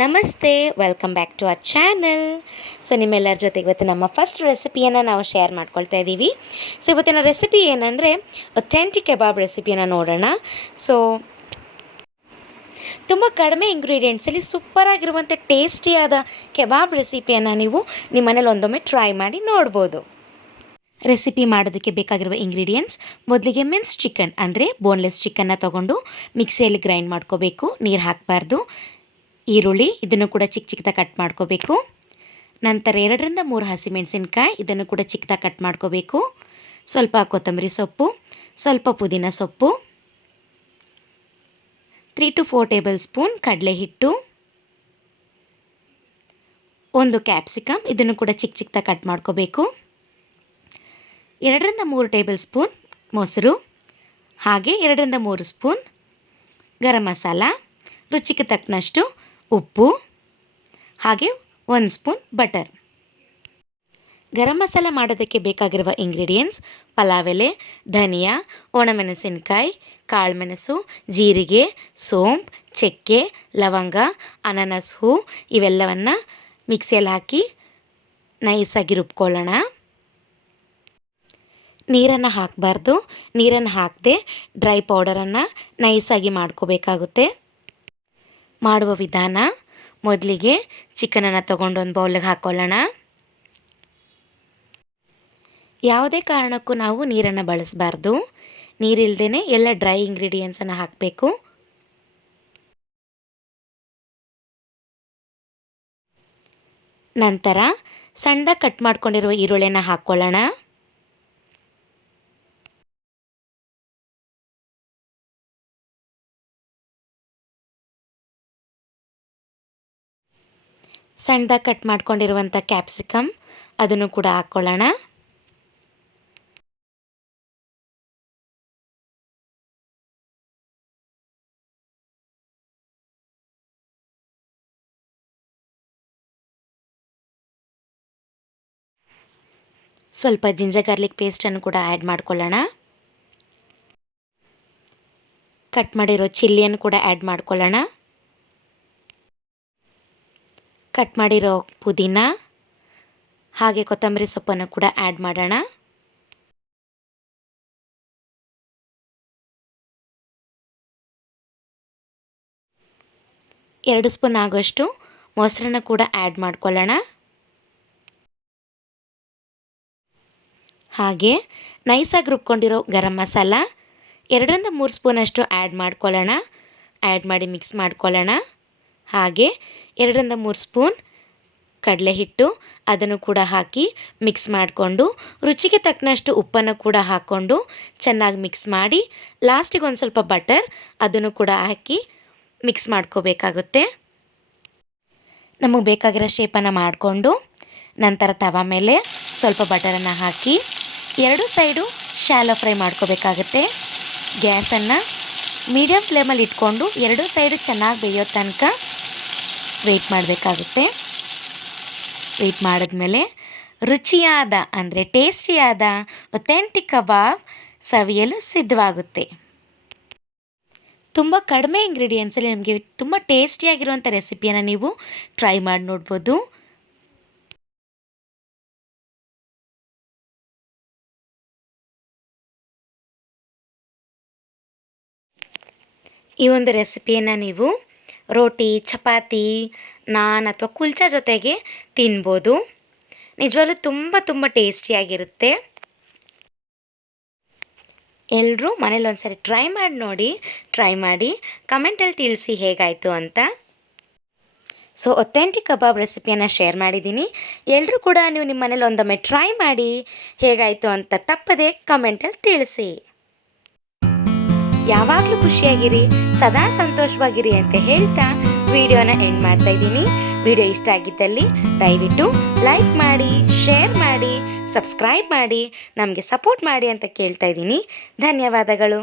ನಮಸ್ತೆ, welcome back to our channel. So ನಿಮ್ಮೆಲ್ಲರ ಜೊತೆಗೆ ಇವತ್ತು ನಮ್ಮ ಫಸ್ಟ್ ರೆಸಿಪಿಯನ್ನು ನಾವು ಶೇರ್ ಮಾಡ್ಕೊಳ್ತಾ ಇದ್ದೀವಿ. ಸೊ ಇವತ್ತಿನ ರೆಸಿಪಿ ಏನಂದರೆ ಅಥೆಂಟಿಕ್ ಕೆಬಾಬ್ ರೆಸಿಪಿಯನ್ನು ನೋಡೋಣ. ಸೊ ತುಂಬ ಕಡಿಮೆ ಇಂಗ್ರೀಡಿಯೆಂಟ್ಸಲ್ಲಿ ಸೂಪರಾಗಿರುವಂಥ ಟೇಸ್ಟಿಯಾದ ಕೆಬಾಬ್ ರೆಸಿಪಿಯನ್ನು ನೀವು ನಿಮ್ಮ ಮನೇಲಿ ಒಂದೊಮ್ಮೆ ಟ್ರೈ ಮಾಡಿ ನೋಡ್ಬೋದು. ರೆಸಿಪಿ ಮಾಡೋದಕ್ಕೆ ಬೇಕಾಗಿರುವ ಇಂಗ್ರೀಡಿಯೆಂಟ್ಸ್ ಮೊದಲಿಗೆ ಮಿನ್ಸ್ ಚಿಕನ್ ಅಂದರೆ ಬೋನ್ಲೆಸ್ ಚಿಕನ್ನ ತೊಗೊಂಡು ಮಿಕ್ಸಿಯಲ್ಲಿ ಗ್ರೈಂಡ್ ಮಾಡ್ಕೋಬೇಕು, ನೀರು ಹಾಕಬಾರ್ದು. ಈರುಳ್ಳಿ ಇದನ್ನು ಕೂಡ ಚಿಕ್ಕ ಚಿಕ್ಕದಾಗಿ ಕಟ್ ಮಾಡ್ಕೋಬೇಕು. ನಂತರ 2-3 ಹಸಿಮೆಣಸಿನ್ಕಾಯಿ ಇದನ್ನು ಕೂಡ ಚಿಕ್ಕದಾಗಿ ಕಟ್ ಮಾಡ್ಕೋಬೇಕು. ಸ್ವಲ್ಪ ಕೊತ್ತಂಬರಿ ಸೊಪ್ಪು, ಸ್ವಲ್ಪ ಪುದೀನ ಸೊಪ್ಪು, 3 to 4 ಟೇಬಲ್ ಸ್ಪೂನ್ ಕಡಲೆ ಹಿಟ್ಟು, 1 ಕ್ಯಾಪ್ಸಿಕಮ್ ಇದನ್ನು ಕೂಡ ಚಿಕ್ಕ ಚಿಕ್ಕದಾಗಿ ಕಟ್ ಮಾಡ್ಕೋಬೇಕು. 2-3 ಟೇಬಲ್ ಸ್ಪೂನ್ ಮೊಸರು, ಹಾಗೆ 2-3 ಸ್ಪೂನ್ ಗರಂ ಮಸಾಲ, ರುಚಿಗೆ ತಕ್ಕನಷ್ಟು ಉಪ್ಪು, ಹಾಗೆ 1 ಸ್ಪೂನ್ ಬಟರ್. ಗರಂ ಮಸಾಲ ಮಾಡೋದಕ್ಕೆ ಬೇಕಾಗಿರುವ ಇಂಗ್ರೀಡಿಯೆಂಟ್ಸ್ ಪಲಾವ್ ಎಲೆ, ಧನಿಯಾ, ಒಣಮೆಣಸಿನಕಾಯಿ, ಕಾಳುಮೆಣಸು, ಜೀರಿಗೆ, ಸೋಂಪು, ಚಕ್ಕೆ, ಲವಂಗ, ಅನಾನಸ್ ಹೂ ಇವೆಲ್ಲವನ್ನು ಮಿಕ್ಸಿಯಲ್ಲಿ ಹಾಕಿ ನೈಸಾಗಿ ರುಬ್ಕೊಳ್ಳೋಣ. ನೀರನ್ನು ಹಾಕಬಾರ್ದು, ನೀರನ್ನು ಹಾಕದೆ ಡ್ರೈ ಪೌಡರನ್ನು ನೈಸಾಗಿ ಮಾಡ್ಕೋಬೇಕಾಗುತ್ತೆ. ಮಾಡುವ ವಿಧಾನ: ಮೊದಲಿಗೆ ಚಿಕನನ್ನು ತೊಗೊಂಡು ಒಂದು ಬೌಲಿಗೆ ಹಾಕ್ಕೊಳ್ಳೋಣ. ಯಾವುದೇ ಕಾರಣಕ್ಕೂ ನಾವು ನೀರನ್ನು ಬಳಸಬಾರ್ದು. ನೀರಿಲ್ಲದೇ ಎಲ್ಲ ಡ್ರೈ ಇಂಗ್ರೀಡಿಯೆಂಟ್ಸನ್ನು ಹಾಕಬೇಕು. ನಂತರ ಸಣ್ಣದಾಗಿ ಕಟ್ ಮಾಡ್ಕೊಂಡಿರುವ ಈರುಳ್ಳಿಯನ್ನು ಹಾಕ್ಕೊಳ್ಳೋಣ. ಸಣ್ಣದಾಗಿ ಕಟ್ ಮಾಡ್ಕೊಂಡಿರುವಂಥ ಕ್ಯಾಪ್ಸಿಕಮ್ ಅದನ್ನು ಕೂಡ ಹಾಕ್ಕೊಳ್ಳೋಣ. ಸ್ವಲ್ಪ ಜಿಂಜರ್ ಗಾರ್ಲಿಕ್ ಪೇಸ್ಟನ್ನು ಕೂಡ ಆ್ಯಡ್ ಮಾಡ್ಕೊಳ್ಳೋಣ. ಕಟ್ ಮಾಡಿರೋ ಚಿಲ್ಲಿಯನ್ನು ಕೂಡ ಆ್ಯಡ್ ಮಾಡ್ಕೊಳ್ಳೋಣ. ಕಟ್ ಮಾಡಿರೋ ಪುದೀನ ಹಾಗೆ ಕೊತ್ತಂಬರಿ ಸೊಪ್ಪನ್ನು ಕೂಡ ಆ್ಯಡ್ ಮಾಡೋಣ. ಎರಡು ಸ್ಪೂನ್ ಆಗೋಷ್ಟು ಮೊಸರನ್ನು ಕೂಡ ಆ್ಯಡ್ ಮಾಡ್ಕೊಳ್ಳೋಣ. ಹಾಗೆ ನೈಸಾಗಿ ರುಬ್ಕೊಂಡಿರೋ ಗರಂ ಮಸಾಲ 2-3 ಸ್ಪೂನಷ್ಟು ಆ್ಯಡ್ ಮಾಡ್ಕೊಳ್ಳೋಣ. ಆ್ಯಡ್ ಮಾಡಿ ಮಿಕ್ಸ್ ಮಾಡ್ಕೊಳ್ಳೋಣ. ಹಾಗೆ 2-3 ಸ್ಪೂನ್ ಕಡಲೆ ಹಿಟ್ಟು ಅದನ್ನು ಕೂಡ ಹಾಕಿ ಮಿಕ್ಸ್ ಮಾಡಿಕೊಂಡು ರುಚಿಗೆ ತಕ್ಕನಷ್ಟು ಉಪ್ಪನ್ನು ಕೂಡ ಹಾಕ್ಕೊಂಡು ಚೆನ್ನಾಗಿ ಮಿಕ್ಸ್ ಮಾಡಿ ಲಾಸ್ಟಿಗೆ ಒಂದು ಸ್ವಲ್ಪ ಬಟರ್ ಅದನ್ನು ಕೂಡ ಹಾಕಿ ಮಿಕ್ಸ್ ಮಾಡ್ಕೋಬೇಕಾಗುತ್ತೆ. ನಮಗೆ ಬೇಕಾಗಿರೋ ಶೇಪನ್ನು ಮಾಡಿಕೊಂಡು ನಂತರ ತವಾ ಮೇಲೆ ಸ್ವಲ್ಪ ಬಟರನ್ನು ಹಾಕಿ 2 ಸೈಡು ಶಾಲೋ ಫ್ರೈ ಮಾಡ್ಕೋಬೇಕಾಗುತ್ತೆ. ಗ್ಯಾಸನ್ನು ಮೀಡಿಯಮ್ ಫ್ಲೇಮಲ್ಲಿ ಇಟ್ಕೊಂಡು 2 ಸೈಡು ಚೆನ್ನಾಗಿ ಬೇಯೋ ತನಕ ವೆಯ್ಟ್ ಮಾಡಬೇಕಾಗುತ್ತೆ. ವೆಯ್ಟ್ ಮಾಡಿದ್ಮೇಲೆ ರುಚಿಯಾದ ಅಂದರೆ ಟೇಸ್ಟಿಯಾದ ಅಥೆಂಟಿಕ್ ಕಬಾಬ್ ಸವಿಯಲು ಸಿದ್ಧವಾಗುತ್ತೆ. ತುಂಬ ಕಡಿಮೆ ಇಂಗ್ರೀಡಿಯೆಂಟ್ಸಲ್ಲಿ ನಮಗೆ ತುಂಬ ಟೇಸ್ಟಿಯಾಗಿರುವಂಥ ರೆಸಿಪಿಯನ್ನು ನೀವು ಟ್ರೈ ಮಾಡಿ ನೋಡ್ಬೋದು. ಈ ಒಂದು ರೆಸಿಪಿಯನ್ನು ನೀವು ರೋಟಿ, ಚಪಾತಿ, ನಾನ್ ಅಥವಾ ಕುಲ್ಚಾ ಜೊತೆಗೆ ತಿನ್ಬೋದು. ನಿಜವಾಗ್ಲೂ ತುಂಬ ಟೇಸ್ಟಿಯಾಗಿರುತ್ತೆ. ಎಲ್ಲರೂ ಮನೇಲಿ ಒಂದ್ಸರಿ ಟ್ರೈ ಮಾಡಿ ನೋಡಿ. ಟ್ರೈ ಮಾಡಿ ಕಮೆಂಟಲ್ಲಿ ತಿಳಿಸಿ ಹೇಗಾಯಿತು ಅಂತ. ಸೊ ಅಥೆಂಟಿಕ್ ಕಬಾಬ್ ರೆಸಿಪಿಯನ್ನು ಶೇರ್ ಮಾಡಿದ್ದೀನಿ. ಎಲ್ಲರೂ ಕೂಡ ನೀವು ನಿಮ್ಮ ಮನೇಲಿ ಒಂದೊಮ್ಮೆ ಟ್ರೈ ಮಾಡಿ ಹೇಗಾಯಿತು ಅಂತ ತಪ್ಪದೆ ಕಮೆಂಟಲ್ಲಿ ತಿಳಿಸಿ. ಯಾವಾಗಲೂ ಖುಷಿಯಾಗಿರಿ, ಸದಾ ಸಂತೋಷವಾಗಿರಿ ಅಂತ ಹೇಳ್ತಾ ವಿಡಿಯೋನ ಎಂಡ್ ಮಾಡ್ತಾ ಇದ್ದೀನಿ. ವಿಡಿಯೋ ಇಷ್ಟ ಆಗಿದ್ದಲ್ಲಿ ದಯವಿಟ್ಟು ಲೈಕ್ ಮಾಡಿ, ಶೇರ್ ಮಾಡಿ, ಸಬ್ಸ್ಕ್ರೈಬ್ ಮಾಡಿ, ನಮಗೆ ಸಪೋರ್ಟ್ ಮಾಡಿ ಅಂತ ಕೇಳ್ತಾ ಇದ್ದೀನಿ. ಧನ್ಯವಾದಗಳು.